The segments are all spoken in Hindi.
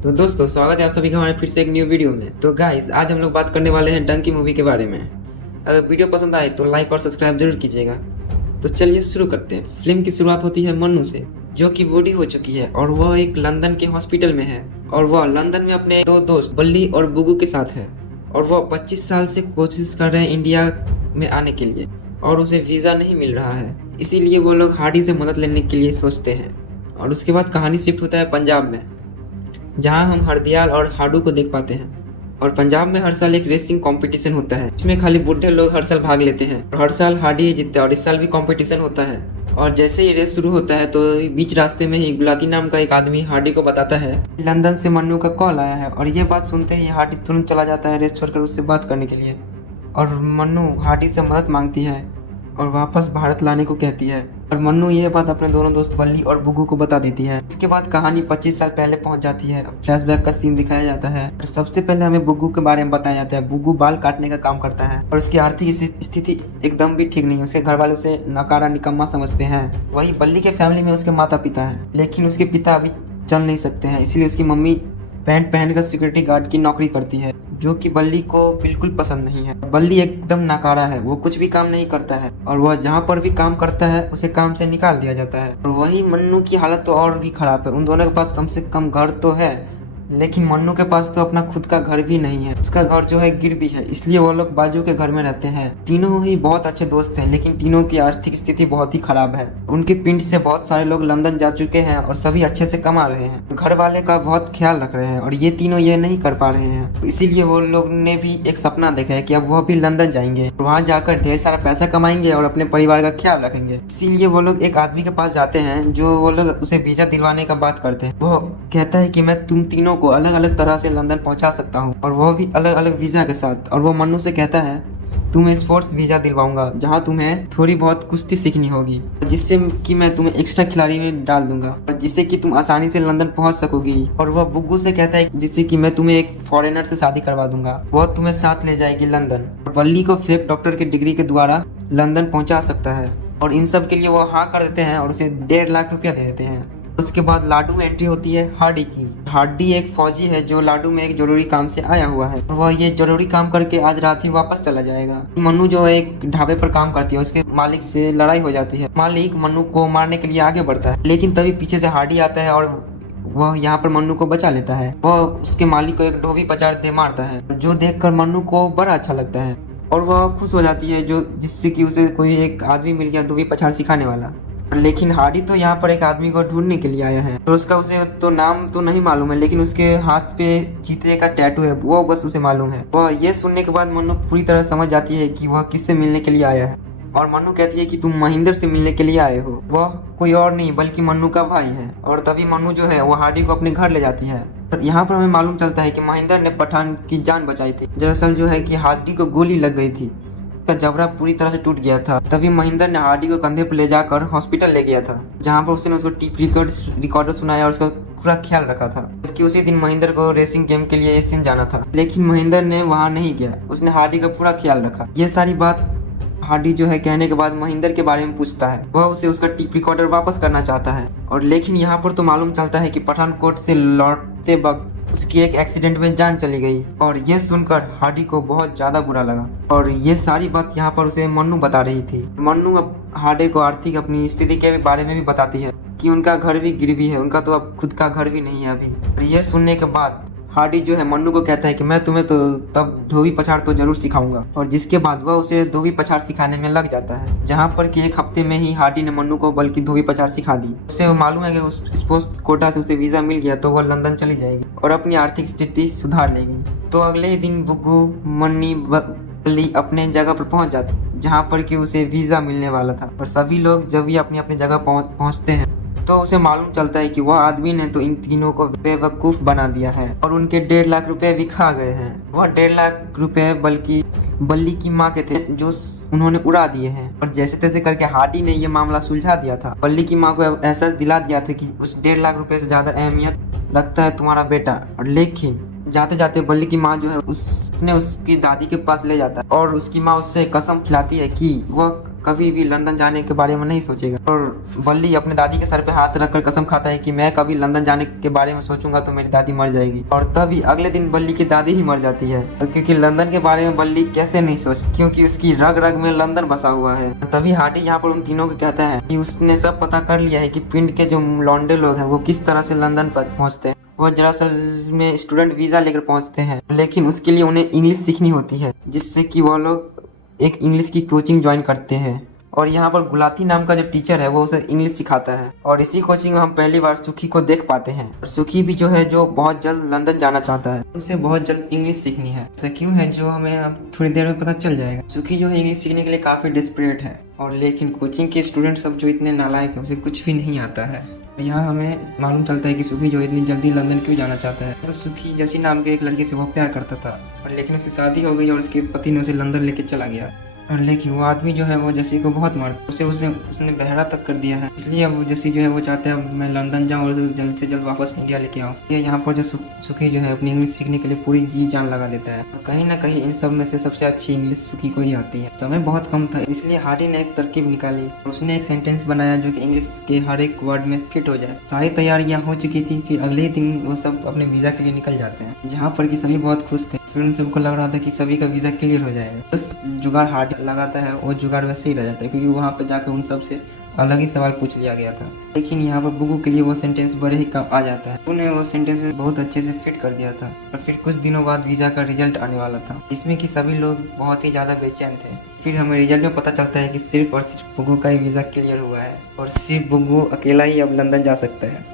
तो दोस्तों स्वागत है आप सभी का हमारे फिर से एक न्यू वीडियो में। तो गाइस आज हम लोग बात करने वाले हैं डंकी मूवी के बारे में। अगर वीडियो पसंद आए तो लाइक और सब्सक्राइब जरूर कीजिएगा। तो चलिए शुरू करते हैं। फिल्म की शुरुआत होती है मन्नू से, जो कि बूढ़ी हो चुकी है और वह एक लंदन के हॉस्पिटल में है और वह लंदन में अपने दो दोस्त बल्ली और बुगू के साथ है और वह 25 साल से कोशिश कर रहे हैं इंडिया में आने के लिए और उसे वीज़ा नहीं मिल रहा है। इसीलिए वो लोग हार्डी से मदद लेने के लिए सोचते हैं। और उसके बाद कहानी शिफ्ट होता है पंजाब में, जहां हम हरदयाल और हाडू को देख पाते हैं। और पंजाब में हर साल एक रेसिंग कंपटीशन होता है, इसमें खाली बूढ़े लोग हर साल भाग लेते हैं और हर साल हाडी ही जीतता है। और इस साल भी कंपटीशन होता है और जैसे ही रेस शुरू होता है तो बीच रास्ते में ही गुलाती नाम का एक आदमी हाडी को बताता है लंदन से मन्नू का कॉल आया है। और ये बात सुनते ही हाडी तुरंत चला जाता है रेस छोड़कर उससे बात करने के लिए। और मन्नू हाडी से मदद मांगती है और वापस भारत लाने को कहती है। और मन्नू ये बात अपने दोनों दोस्त बल्ली और बुगू को बता देती है। इसके बाद कहानी 25 साल पहले पहुंच जाती है। फ्लैशबैक का सीन दिखाया जाता है और सबसे पहले हमें बुगू के बारे में बताया जाता है। बुगू बाल काटने का काम करता है और उसकी आर्थिक स्थिति एकदम भी ठीक नहीं है। उसके घर वाले उसे नकारा निकम्मा समझते हैं। वही बल्ली के फैमिली में उसके माता पिता हैं, लेकिन उसके पिता अभी चल नहीं सकते हैं, इसलिए उसकी मम्मी पैंट पहनकर सिक्योरिटी गार्ड की नौकरी करती है, जो कि बल्ली को बिल्कुल पसंद नहीं है। बल्ली एकदम नाकारा है, वो कुछ भी काम नहीं करता है और वह जहाँ पर भी काम करता है उसे काम से निकाल दिया जाता है। और वही मन्नू की हालत तो और भी खराब है। उन दोनों के पास कम से कम घर तो है, लेकिन मन्नू के पास तो अपना खुद का घर भी नहीं है। उसका घर जो है गिर भी है, इसलिए वो लोग बाजू के घर में रहते हैं। तीनों ही बहुत अच्छे दोस्त हैं, लेकिन तीनों की आर्थिक स्थिति बहुत ही खराब है। उनके पिंड से बहुत सारे लोग लंदन जा चुके हैं और सभी अच्छे से कमा रहे हैं, घर वाले का बहुत ख्याल रख रहे हैं और ये तीनों ये नहीं कर पा रहे हैं। इसीलिए वो लोग ने भी एक सपना देखा है कि अब वह भी लंदन जाएंगे, वहाँ जाकर ढेर सारा पैसा कमाएंगे और अपने परिवार का ख्याल रखेंगे। इसीलिए वो लोग एक आदमी के पास जाते हैं, जो वो लोग उसे वीजा दिलवाने का बात करते हैं। वो कहता है कि मैं तुम तीनों को अलग अलग तरह से लंदन पहुंचा सकता हूं और वो भी अलग अलग वीजा के साथ। और वो मन्नू से कहता है तुम्हें स्पोर्ट्स वीजा दिलवाऊंगा, जहां तुम्हें थोड़ी बहुत कुश्ती सीखनी होगी, जिससे कि मैं तुम्हें एक्स्ट्रा खिलाड़ी में डाल दूंगा और जिससे कि तुम आसानी से लंदन पहुंच सकोगी। और वह बुग्गू से कहता है जिससे कि मैं तुम्हें एक फॉरेनर से शादी करवा दूंगा, वह तुम्हें साथ ले जाएगी लंदन। बल्ली को फेक डॉक्टर के डिग्री के द्वारा लंदन पहुंचा सकता है और इन सब के लिए वो हाँ कर देते हैं और उसे 1.5 लाख रुपया दे देते हैं। उसके बाद लाडू में एंट्री होती है हार्डी की। हार्डी एक फौजी है जो लाडू में एक जरूरी काम से आया हुआ है और वह ये जरूरी काम करके आज रात ही वापस चला जाएगा। मन्नू जो है एक ढाबे पर काम करती है, उसके मालिक से लड़ाई हो जाती है। मालिक मन्नू को मारने के लिए आगे बढ़ता है, लेकिन तभी पीछे से हार्डी आता है और वह यहाँ पर मन्नू को बचा लेता है। वह उसके मालिक को एक धोबी पछाड़ दे मारता है, जो देखकर मन्नू को बड़ा अच्छा लगता है और वह खुश हो जाती है, जो जिससे कि उसे कोई एक आदमी मिल गया धोबी पछाड़ सिखाने वाला। लेकिन हार्डी तो यहाँ पर एक आदमी को ढूंढने के लिए आया है और उसका उसे तो नाम तो नहीं मालूम है, लेकिन उसके हाथ पे चीते का टैटू है, वो बस उसे मालूम है। वह ये सुनने के बाद मन्नू पूरी तरह समझ जाती है कि वह किससे मिलने के लिए आया है और मन्नू कहती है कि तुम महेंद्र से मिलने के लिए आए हो। वह कोई और नहीं बल्कि मन्नू का भाई है। और तभी मन्नू जो है वो हार्डी को अपने घर ले जाती है। यहाँ पर हमें मालूम चलता है कि महेंद्र ने पठान की जान बचाई थी। दरअसल जो है कि हार्डी को गोली लग गई थी, का जबड़ा पूरी तरह से टूट गया था। तभी महेंद्र ने हार्डी को कंधे पर ले जाकर हॉस्पिटल ले गया था, जहां पर उसने उसको टीप रिकॉर्डर सुनाया और उसका पूरा ख्याल रखा था। जबकि उसी दिन महेंद्र को रेसिंग गेम के लिए एशियन जाना था, लेकिन महेंद्र ने वहां नहीं गया, उसने हार्डी का पूरा ख्याल रखा। ये सारी बात हार्डी जो है कहने के बाद महेंद्र के बारे में पूछता है। वह उसे उसका टीप रिकॉर्डर वापस करना चाहता है और लेकिन यहाँ पर तो मालूम चलता है कि पठानकोट से लौटते वक्त उसकी एक एक्सीडेंट में जान चली गई। और ये सुनकर हार्डी को बहुत ज्यादा बुरा लगा और ये सारी बात यहाँ पर उसे मन्नू बता रही थी। मन्नू अब हार्डी को आर्थिक अपनी स्थिति के बारे में भी बताती है कि उनका घर भी गिरवी है, उनका तो अब खुद का घर भी नहीं है अभी। और ये सुनने के बाद हार्डी जो है मन्नू को कहता है कि मैं तुम्हें तो तब धोबी पछाड़ तो जरूर सिखाऊंगा। और जिसके बाद वह उसे धोबी पछाड़ सिखाने में लग जाता है, जहाँ पर कि एक हफ्ते में ही हार्डी ने मन्नू को बल्कि धोबी पछाड़ सिखा दी। उसे मालूम है कि उस स्पोर्ट्स कोटा से उसे वीजा मिल गया तो वह लंदन चली जाएगी और अपनी आर्थिक स्थिति सुधार लेगी। तो अगले ही दिन बुग्गू मन्नी बल्ली अपने जगह पर पहुंच जाते, जहाँ पर कि उसे वीजा मिलने वाला था। और सभी लोग जब भी अपनी अपनी जगह पहुंचते हैं तो उसे मालूम चलता है कि वह आदमी ने तो इन तीनों को बेवकूफ बना दिया है और उनके 1.5 लाख रुपए भी खा गए हैं। वह 1.5 लाख रुपए बल्कि बल्ली की माँ के थे, जो उन्होंने उड़ा दिए हैं। और जैसे तैसे करके हार्डी ने ये मामला सुलझा दिया था। बल्ली की माँ को एहसास दिला दिया था कि उस 1.5 लाख रुपए से ज्यादा अहमियत रखता है तुम्हारा बेटा। और लेकिन जाते जाते बल्ली की माँ जो है उसने उसकी दादी के पास ले जाता है और उसकी माँ उससे कसम खिलाती है कि वह कभी भी लंदन जाने के बारे में नहीं सोचेगा। और बल्ली अपने दादी के सर पे हाथ रखकर कसम खाता है कि मैं कभी लंदन जाने के बारे में सोचूंगा तो मेरी दादी मर जाएगी। और तभी अगले दिन बल्ली की दादी ही मर जाती है। और क्योंकि लंदन के बारे में बल्ली कैसे नहीं सोच, क्योंकि उसकी रग रग में लंदन बसा हुआ है। तभी हार्डी यहाँ पर उन तीनों को कहता है कि उसने सब पता कर लिया है कि पिंड के जो लौंडे लोग हैं वो किस तरह से लंदन पर पहुंचते हैं। वो दरअसल में स्टूडेंट वीजा लेकर पहुंचते हैं, लेकिन उसके लिए उन्हें इंग्लिश सीखनी होती है, जिससे कि वो लोग एक इंग्लिश की कोचिंग ज्वाइन करते हैं। और यहाँ पर गुलाती नाम का जो टीचर है वो उसे इंग्लिश सिखाता है। और इसी कोचिंग में हम पहली बार सुखी को देख पाते हैं। और सुखी भी जो है जो बहुत जल्द लंदन जाना चाहता है, उसे बहुत जल्द इंग्लिश सीखनी है। ऐसा क्यों है जो हमें अब थोड़ी देर में पता चल जाएगा। सुखी जो है इंग्लिश सीखने के लिए काफी डेस्परेट है, और लेकिन कोचिंग के स्टूडेंट सब जो इतने नालायक है उसे कुछ भी नहीं आता है। यहाँ हमें मालूम चलता है कि सुखी जो इतनी जल्दी लंदन क्यों जाना चाहता है। तो सुखी जैसी नाम के एक लड़के से वो प्यार करता था, और लेकिन उसकी शादी हो गई और उसके पति ने उसे लंदन लेके चला गया। और लेकिन वो आदमी जो है वो जैसी को बहुत मारता, उसने बहरा तक कर दिया है। इसलिए अब जैसी जो है वो चाहता है मैं लंदन जाऊँ और जल्द से जल्द वापस इंडिया लेके आऊँ। ये यहाँ पर जो सुखी जो है अपनी इंग्लिश सीखने के लिए पूरी जी जान लगा देता है। और कहीं ना कहीं इन सब में से सबसे अच्छी इंग्लिश सुखी को ही आती है। समय बहुत कम था, इसलिए हार्डी ने एक तरकीब निकाली और उसने एक सेंटेंस बनाया जो कि इंग्लिश के हर एक वर्ड में फिट हो जाए। सारी तैयारियां हो चुकी थी। फिर अगले ही दिन वो सब अपने वीजा के लिए निकल जाते हैं, जहाँ पर कि सभी बहुत खुश थे। फिर उन सबको लग रहा था कि सभी का वीजा क्लियर हो जाएगा। बस जुगाड़ हार्डी लगाता है, वो जुगाड़ वैसे ही रह जाता है, क्योंकि वहाँ पर जाकर उन सब से अलग ही सवाल पूछ लिया गया था। लेकिन यहाँ पर बुगू के लिए वो सेंटेंस बड़े ही कम आ जाता है। उन्हें वो सेंटेंस बहुत अच्छे से फिट कर दिया था। और फिर कुछ दिनों बाद वीजा का रिजल्ट आने वाला था, इसमें कि सभी लोग बहुत ही ज़्यादा बेचैन थे। फिर हमें रिजल्ट में पता चलता है कि सिर्फ और सिर्फ बुगू का ही वीज़ा क्लियर हुआ है, और सिर्फ बुगू अकेला ही अब लंदन जा सकता है।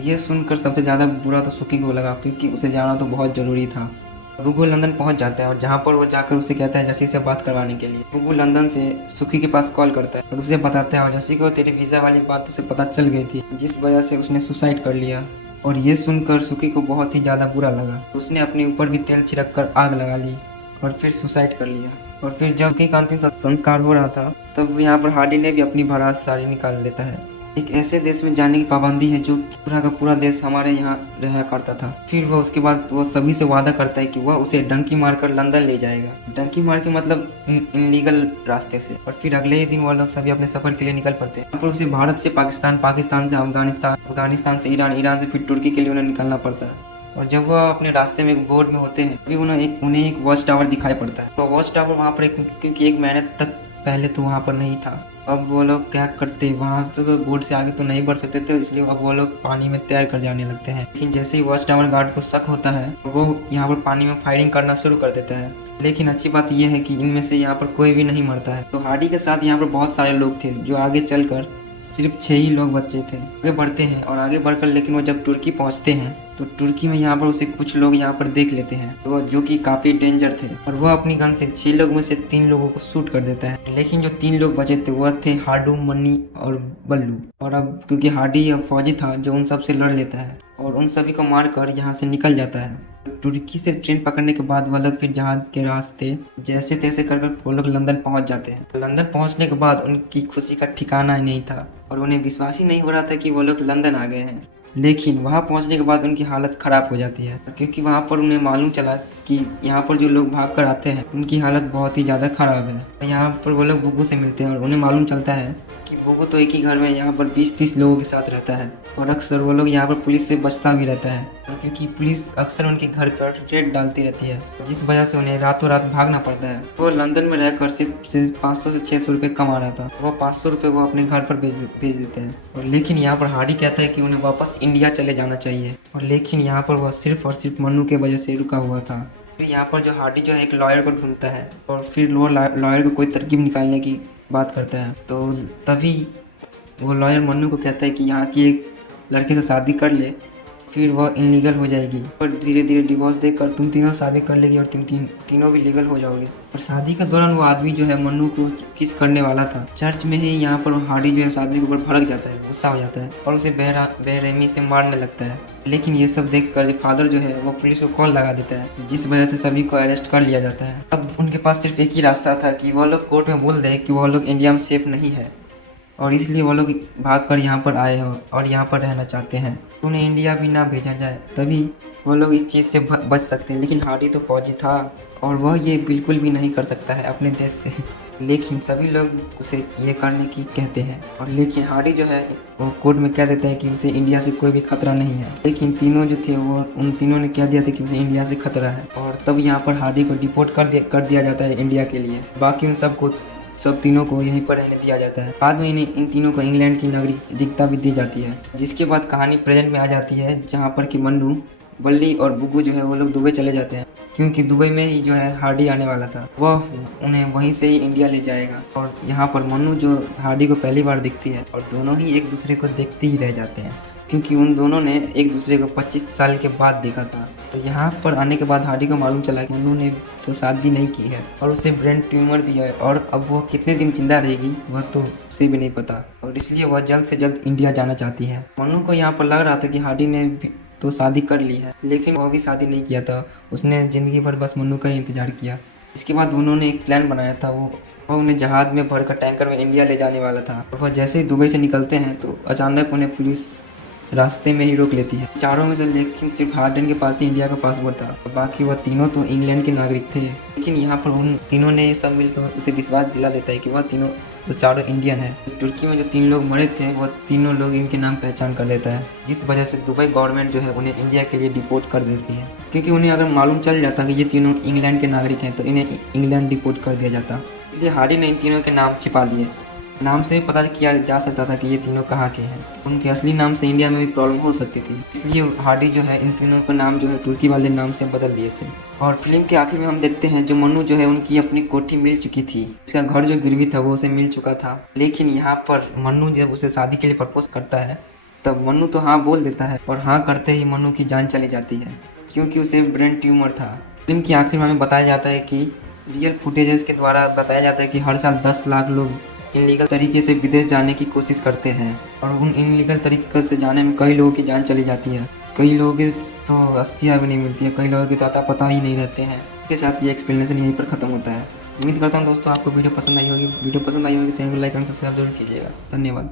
ये सुनकर सबसे ज़्यादा बुरा तो सुखी को लगा, क्योंकि उसे जाना तो बहुत ज़रूरी था। बुगू लंदन पहुंच जाता है, और जहां पर वो जाकर उसे कहता है जसी से बात करवाने के लिए। बुगू लंदन से सुखी के पास कॉल करता है और उसे बताता है, और जसी को तेरे वीज़ा वाली बात उसे पता चल गई थी, जिस वजह से उसने सुसाइड कर लिया। और ये सुनकर सुखी को बहुत ही ज़्यादा बुरा लगा। उसने अपने ऊपर भी तेल छिड़क कर आग लगा ली और फिर सुसाइड कर लिया। और फिर जब सुखी का अंतिम संस्कार हो रहा था, तब यहाँ पर हार्डी ने भी अपनी बारात सारी निकाल देता है। एक ऐसे देश में जाने की पाबंदी है जो पूरा का पूरा देश हमारे यहाँ रहा करता था। फिर वो उसके बाद वो सभी से वादा करता है कि वह उसे डंकी मारकर लंदन ले जाएगा। डंकी मार के मतलब इनलीगल रास्ते से। और फिर अगले ही दिन वो लोग सभी अपने सफर के लिए निकल पड़ते हैं। पर उसे भारत से पाकिस्तान, पाकिस्तान से अफगानिस्तान, अफगानिस्तान से ईरान, ईरान से फिर तुर्की के लिए उन्हें निकलना पड़ता है। और जब वह अपने रास्ते में एक बोर्ड में होते हैं, तभी उन्हें एक वॉच टावर दिखाई पड़ता है। तो वॉच टावर वहाँ पर क्योंकि एक महीने तक पहले तो वहाँ पर नहीं था। अब वो लोग क्या करते, वहाँ से तो बोर्ड से आगे तो नहीं बढ़ सकते थे, इसलिए अब वो लोग पानी में तैर कर जाने लगते हैं। लेकिन जैसे ही वॉच टावर गार्ड को शक होता है, वो यहाँ पर पानी में फायरिंग करना शुरू कर देता है। लेकिन अच्छी बात यह है कि इनमें से यहाँ पर कोई भी नहीं मरता है। तो हार्डी के साथ यहाँ पर बहुत सारे लोग थे, जो आगे चलकर सिर्फ 6 ही लोग बचे थे। आगे बढ़ते हैं और आगे बढ़कर लेकिन वो जब तुर्की पहुंचते हैं, तो तुर्की में यहाँ पर उसे कुछ लोग यहाँ पर देख लेते हैं, तो जो कि काफ़ी डेंजर थे। और वह अपनी गन से 6 लोग में से 3 लोगों को शूट कर देता है। लेकिन जो 3 लोग बचे थे वह थे हार्डू, मन्नी और बल्लू। और अब क्योंकि हार्डी अब फौजी था जो उन सब से लड़ लेता है और उन सभी को मार कर यहाँ से निकल जाता है। तुर्की से ट्रेन पकड़ने के बाद वह लोग फिर जहाज के रास्ते जैसे तैसे कर वो लोग लंदन पहुंच जाते हैं। लंदन पहुंचने के बाद उनकी खुशी का ठिकाना ही नहीं था, और उन्हें विश्वास ही नहीं हो रहा था कि वो लोग लंदन आ गए हैं। लेकिन वहाँ पहुँचने के बाद उनकी हालत ख़राब हो जाती है, क्योंकि वहाँ पर उन्हें मालूम चला कि यहाँ पर जो लोग भाग कर आते हैं उनकी हालत बहुत ही ज़्यादा ख़राब है। यहाँ पर वो लोग बुगू से मिलते हैं और उन्हें मालूम चलता है कि बुगू तो एक ही घर में यहाँ पर 20-30 लोगों के साथ रहता है, और अक्सर वो लोग यहाँ पर पुलिस से बचता भी रहता है, क्योंकि पुलिस अक्सर उनके घर पर रेड डालती रहती है, जिस वजह से उन्हें रातों रात भागना पड़ता है। तो लंदन में रहकर सिर्फ 500 से 600 रुपये कमा रहा था, वो 500 रुपये वो अपने घर पर भेज देते हैं। और लेकिन यहाँ पर हार्डी कहता है कि उन्हें वापस इंडिया चले जाना चाहिए, और लेकिन यहाँ पर वह सिर्फ और सिर्फ मन्नू के वजह से रुका हुआ था। फिर यहाँ पर जो हार्डी जो है एक लॉयर को ढूंढता है, और फिर वो लॉयर को कोई तरकीब निकालने की बात करता है। तो तभी वो लॉयर मन्नू को कहता है कि यहाँ की एक लड़के से शादी कर ले, फिर वह इनलीगल हो जाएगी, और धीरे धीरे डिवोर्स देकर तुम तीनों शादी कर लेगी और तुम तीनों भी लीगल हो जाओगे। और शादी के दौरान वो आदमी जो है मन्नू को किस करने वाला था। चर्च में ही यहाँ पर हार्डी जो है उस आदमी के ऊपर भड़क जाता है, गुस्सा हो जाता है और उसे बेरहमी से मारने लगता है। लेकिन ये सब देखकर फादर जो है वो पुलिस को कॉल लगा देता है, जिस वजह से सभी को अरेस्ट कर लिया जाता है। अब उनके पास सिर्फ एक ही रास्ता था कि वो लोग कोर्ट में बोल दें कि वो लोग इंडिया में सेफ नहीं है, और इसलिए वो लोग भागकर यहाँ पर आए हैं और यहाँ पर रहना चाहते हैं। उन्हें इंडिया भी ना भेजा जाए, तभी वो लोग इस चीज़ से बच सकते हैं। लेकिन हार्डी तो फौजी था और वह ये बिल्कुल भी नहीं कर सकता है अपने देश से लेकिन सभी लोग उसे ये करने की कहते हैं। और लेकिन हार्डी जो है वो कोर्ट में कह देता है कि उसे इंडिया से कोई भी खतरा नहीं है। लेकिन तीनों जो थे वो उन तीनों ने कह दिया था कि उसे इंडिया से खतरा है। और तब यहाँ पर हार्डी को डिपोर्ट कर दिया जाता है इंडिया के लिए। बाकी उन सब तीनों को यहीं पर रहने दिया जाता है। बाद में इन तीनों को इंग्लैंड की नागरिकता भी दी जाती है। जिसके बाद कहानी प्रेजेंट में आ जाती है, जहाँ पर कि मन्नू, बल्ली और बुग्गू जो है वो लोग दुबई चले जाते हैं, क्योंकि दुबई में ही जो है हार्डी आने वाला था। वह उन्हें वहीं से ही इंडिया ले जाएगा। और यहाँ पर मन्नू जो हार्डी को पहली बार दिखती है और दोनों ही एक दूसरे को देखते ही रह जाते हैं, क्योंकि उन दोनों ने एक दूसरे को 25 साल के बाद देखा था। तो यहाँ पर आने के बाद हार्डी को मालूम चला कि मन्नू ने तो शादी नहीं की है और उसे ब्रेन ट्यूमर भी है, और अब वह कितने दिन जिंदा रहेगी वह तो उसे भी नहीं पता, और इसलिए वह जल्द से जल्द इंडिया जाना चाहती है। मन्नू को यहाँ पर लग रहा था कि हार्डी ने तो शादी कर ली है, लेकिन वह भी शादी नहीं किया था। उसने ज़िंदगी भर बस मन्नू का ही इंतजार किया। इसके बाद उन्होंने एक प्लान बनाया था। वह उन्हें जहाज़ में भरकर टैंकर में इंडिया ले जाने वाला था। और वह जैसे ही दुबई से निकलते हैं तो अचानक उन्हें पुलिस रास्ते में ही रोक लेती है। चारों में से लेकिन सिर्फ हार्डन के पास ही इंडिया का पासपोर्ट था, बाकी वह तीनों तो इंग्लैंड के नागरिक थे। लेकिन यहाँ पर उन तीनों ने ये सब मिलकर उसे विश्वास दिला देता है कि वह तीनों तो चारों इंडियन है। तुर्की में जो 3 लोग मरे थे वह तीनों लोग इनके नाम पहचान कर लेता है, जिस वजह से दुबई गवर्नमेंट जो है उन्हें इंडिया के लिए डिपोर्ट कर देती है। क्योंकि उन्हें अगर मालूम चल जाता कि ये तीनों इंग्लैंड के नागरिक हैं तो इन्हें इंग्लैंड डिपोर्ट कर दिया जाता। इसलिए हार्डी ने इन तीनों के नाम छिपा दिए। नाम से पता किया जा सकता था कि ये तीनों कहाँ के हैं। उनके असली नाम से इंडिया में भी प्रॉब्लम हो सकती थी, इसलिए हार्डी जो है इन तीनों का नाम जो है तुर्की वाले नाम से बदल दिए थे। और फिल्म के आखिर में हम देखते हैं जो मन्नू जो है उनकी अपनी कोठी मिल चुकी थी, उसका घर जो गिरवी था वो उसे मिल चुका था। लेकिन यहाँ पर मन्नू जब उसे शादी के लिए प्रपोज करता है तब मन्नू तो हाँ बोल देता है, और हाँ करते ही मन्नू की जान चली जाती है, क्योंकि उसे ब्रेन ट्यूमर था। फिल्म के आखिर में हमें बताया जाता है कि रियल फुटेजेस के द्वारा बताया जाता है कि हर साल 10 लाख लोग इनलीगल तरीके से विदेश जाने की कोशिश करते हैं, और उन इनलीगल तरीके से जाने में कई लोगों की जान चली जाती है। कई लोगों की तो अस्थियाँ भी नहीं मिलती है, कई लोगों के तो अता पता ही नहीं रहते हैं। इसके साथ ये एक्सप्लेनेशन यहीं पर ख़त्म होता है। उम्मीद करता हूँ दोस्तों आपको वीडियो पसंद आई होगी। चैनल को लाइक एंड सब्सक्राइब जरूर कीजिएगा। धन्यवाद।